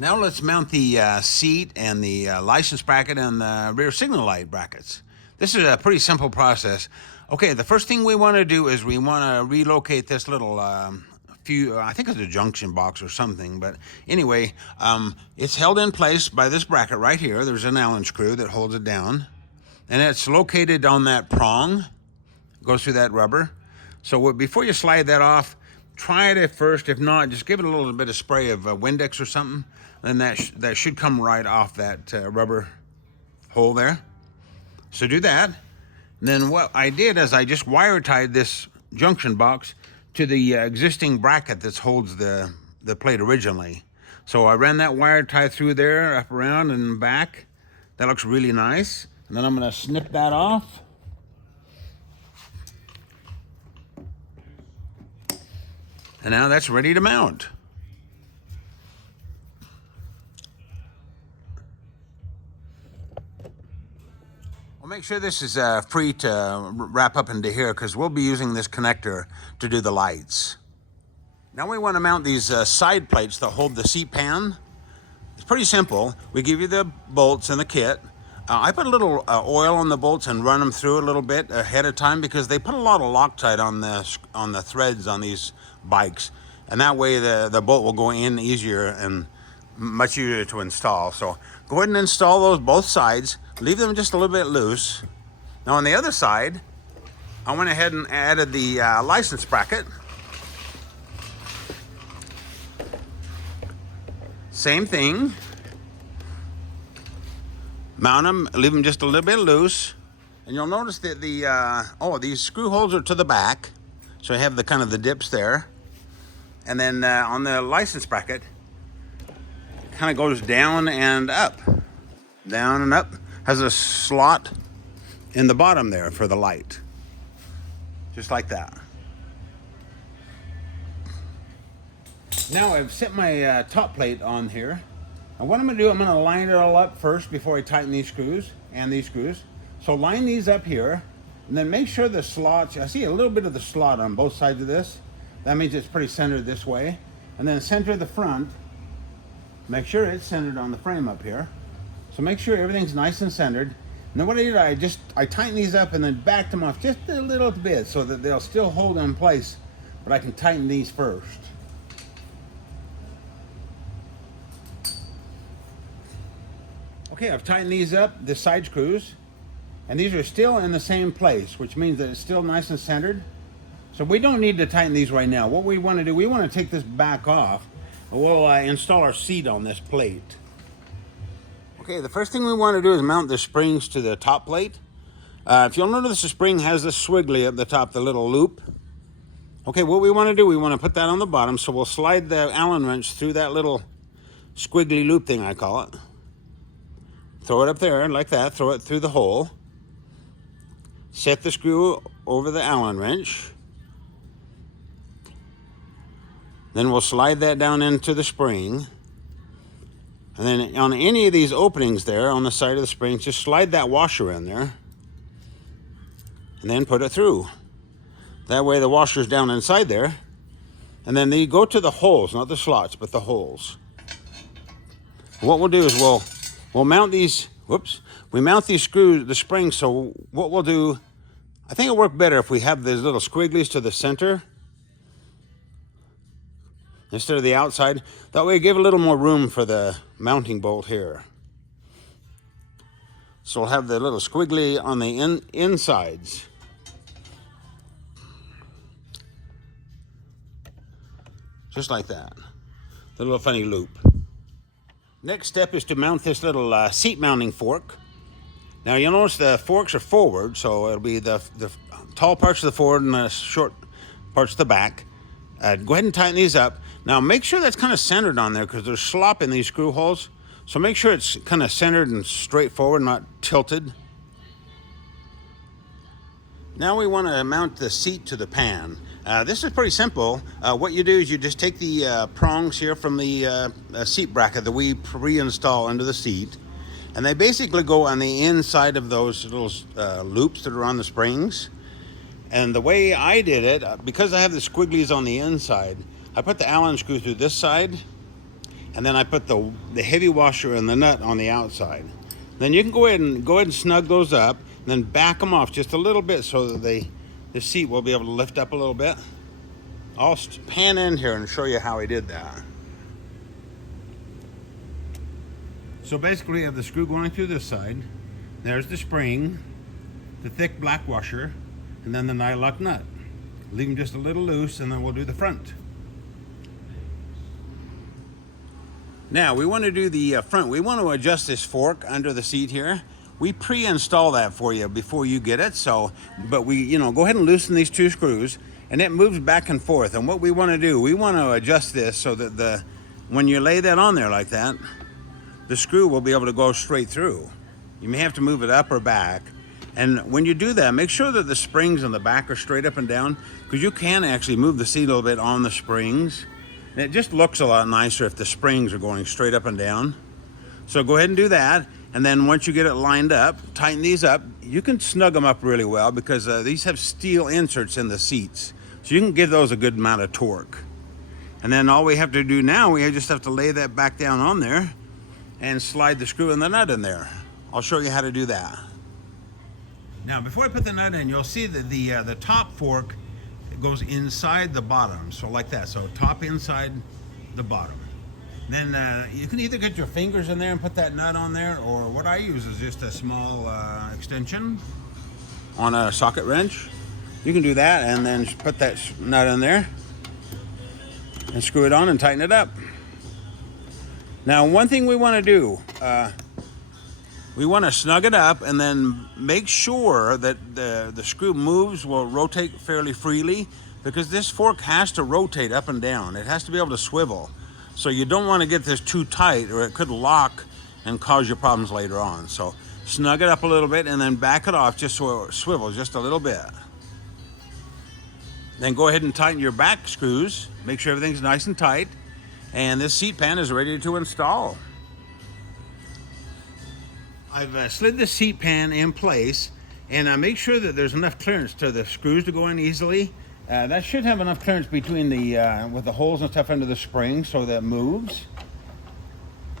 Now let's mount the seat and the license bracket and the rear signal light brackets. This is a pretty simple process. Okay, the first thing we want to do is we want to relocate this little I think it's a junction box or something, but anyway, it's held in place by this bracket right here. There's an Allen screw that holds it down, and it's located on that prong, goes through that rubber. So before you slide that off, try it at first. If not, just give it a little bit of spray of Windex or something, and that should come right off that rubber hole there. So do that. And then what I did is I just wire tied this junction box to the existing bracket that holds the plate originally. So I ran that wire tie through there, up around and back. That looks really nice. And then I'm going to snip that off. And now that's ready to mount. Well, make sure this is free to wrap up into here, because we'll be using this connector to do the lights. Now we want to mount these side plates that hold the seat pan. It's pretty simple. We give you the bolts in the kit. I put a little oil on the bolts and run them through a little bit ahead of time, because they put a lot of Loctite on the threads on these bikes, and that way the bolt will go in easier and much easier to install. So go ahead and install those both sides. Leave them just a little bit loose. Now on the other side, I went ahead and added the license bracket. Same thing. Mount them, leave them just a little bit loose. And you'll notice that these screw holes are to the back. So you have the kind of the dips there. And then on the license bracket, it kind of goes down and up. Down and up. Has a slot in the bottom there for the light. Just like that. Now I've set my top plate on here. And what I'm going to do, I'm going to line it all up first before I tighten these screws and these screws. So line these up here, and then make sure the slots, I see a little bit of the slot on both sides of this. That means it's pretty centered this way. And then center the front. Make sure it's centered on the frame up here. So make sure everything's nice and centered. And then what I did, I tighten these up and then backed them off just a little bit so that they'll still hold in place, but I can tighten these first. Okay, I've tightened these up, the side screws, and these are still in the same place, which means that it's still nice and centered. So we don't need to tighten these right now. What we want to do, we want to take this back off, and we'll install our seat on this plate. Okay, the first thing we want to do is mount the springs to the top plate. If you'll notice, the spring has the squiggly at the top, the little loop. Okay, what we want to do, we want to put that on the bottom, so we'll slide the Allen wrench through that little squiggly loop thing, I call it. Throw it up there like that, throw it through the hole. Set the screw over the Allen wrench. Then we'll slide that down into the spring. And then on any of these openings there on the side of the spring, just slide that washer in there. And then put it through. That way the washer's down inside there. And then they go to the holes, not the slots, but the holes. What we'll do is we'll mount these, we mount these screws, the springs, so what we'll do, I think it'll work better if we have these little squigglies to the center instead of the outside. That way give a little more room for the mounting bolt here. So we'll have the little squiggly on the insides. Just like that. The little funny loop. Next step is to mount this little seat mounting fork. Now you'll notice the forks are forward, so it'll be the tall parts of the forward and the short parts of the back. Go ahead and tighten these up. Now make sure that's kind of centered on there, because there's slop in these screw holes. So make sure it's kind of centered and straightforward, not tilted. Now we want to mount the seat to the pan. This is pretty simple. What you do is you just take the prongs here from the seat bracket that we pre-install under the seat, and they basically go on the inside of those little loops that are on the springs. And the way I did it, because I have the squigglies on the inside, I put the Allen screw through this side, and then I put the heavy washer and the nut on the outside. Then you can go ahead and snug those up, and then back them off just a little bit so that the seat will be able to lift up a little bit. I'll pan in here and show you how I did that. So basically, we have the screw going through this side. There's the spring, the thick black washer, and then the nylock nut. Leave them just a little loose, and then we'll do the front. Now we want to do the front. We want to adjust this fork under the seat here. We pre-install that for you before you get it. So, but we, go ahead and loosen these two screws, and it moves back and forth. And what we want to do, we want to adjust this so that when you lay that on there like that, the screw will be able to go straight through. You may have to move it up or back. And when you do that, make sure that the springs on the back are straight up and down, because you can actually move the seat a little bit on the springs. And it just looks a lot nicer if the springs are going straight up and down. So go ahead and do that. And then once you get it lined up, tighten these up. You can snug them up really well because these have steel inserts in the seats. So you can give those a good amount of torque. And then all we have to do now, we just have to lay that back down on there and slide the screw and the nut in there. I'll show you how to do that. Now, before I put the nut in, you'll see that the top fork goes inside the bottom, so like that. So top inside the bottom. Then you can either get your fingers in there and put that nut on there, or what I use is just a small extension on a socket wrench. You can do that and then put that nut in there and screw it on and tighten it up. Now, one thing we want to do, we want to snug it up and then make sure that the screw will rotate fairly freely, because this fork has to rotate up and down. It has to be able to swivel. So you don't want to get this too tight, or it could lock and cause you problems later on. So snug it up a little bit and then back it off just so it swivels just a little bit. Then go ahead and tighten your back screws. Make sure everything's nice and tight. And this seat pan is ready to install. I've slid the seat pan in place, and I make sure that there's enough clearance to the screws to go in easily. That should have enough clearance between with the holes and stuff under the spring so that it moves.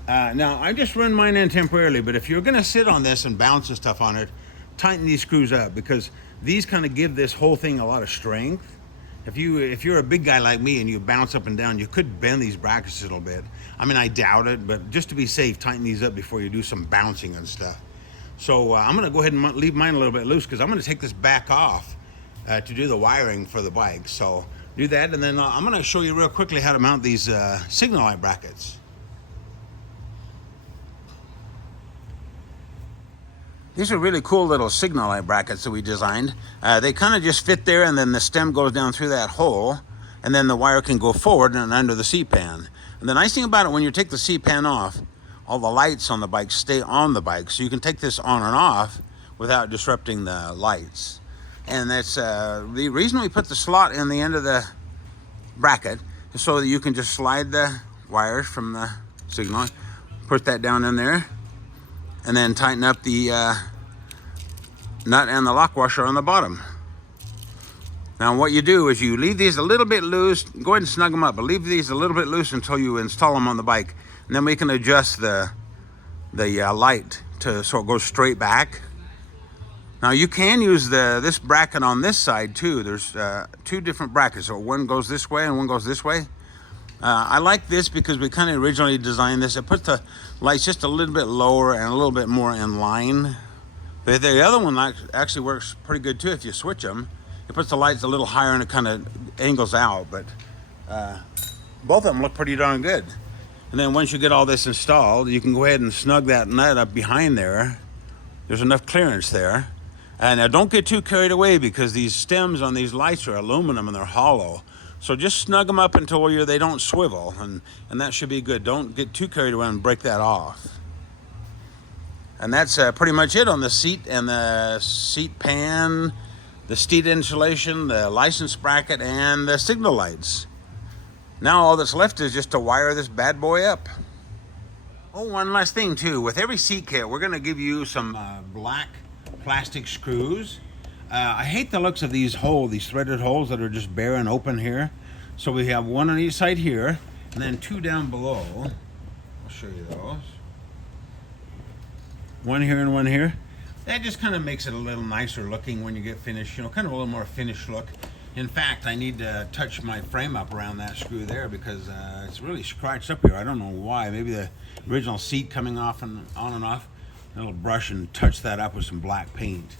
Now, I just run mine in temporarily, but if you're going to sit on this and bounce and stuff on it, tighten these screws up, because these kind of give this whole thing a lot of strength. If you're a big guy like me and you bounce up and down, you could bend these brackets a little bit. I mean, I doubt it, but just to be safe, tighten these up before you do some bouncing and stuff. So I'm going to go ahead and leave mine a little bit loose, because I'm going to take this back off to do the wiring for the bike. So do that, and then I'm going to show you real quickly how to mount these signal light brackets. These are really cool little signal light brackets that we designed. They kind of just fit there, and then the stem goes down through that hole, and then the wire can go forward and under the seat pan. And the nice thing about it, when you take the seat pan off, all the lights on the bike stay on the bike, so you can take this on and off without disrupting the lights. And that's the reason we put the slot in the end of the bracket is so that you can just slide the wires from the signal, put that down in there, and then tighten up the nut and the lock washer on the bottom. Now what you do is you leave these a little bit loose. Go ahead and snug them up, but leave these a little bit loose until you install them on the bike. And then we can adjust the light so it goes straight back. Now you can use this bracket on this side too. There's two different brackets. So one goes this way and one goes this way. I like this because we kind of originally designed this. It puts the lights just a little bit lower and a little bit more in line. But the other one actually works pretty good too if you switch them. It puts the lights a little higher and it kind of angles out. But both of them look pretty darn good. And then once you get all this installed, you can go ahead and snug that nut up behind there. There's enough clearance there. And now don't get too carried away, because these stems on these lights are aluminum and they're hollow. So just snug them up until they don't swivel, and that should be good. Don't get too carried away and break that off. And that's pretty much it on the seat and the seat pan, the seat insulation, the license bracket, and the signal lights. Now all that's left is just to wire this bad boy up. Oh, one last thing too. With every seat kit, we're going to give you some black plastic screws. I hate the looks of these threaded holes that are just bare and open here. So we have one on each side here, and then two down below. I'll show you those. One here and one here. That just kind of makes it a little nicer looking when you get finished, you know, kind of a little more finished look. In fact, I need to touch my frame up around that screw there because it's really scratched up here. I don't know why. Maybe the original seat coming off and on and off. A little brush and touch that up with some black paint.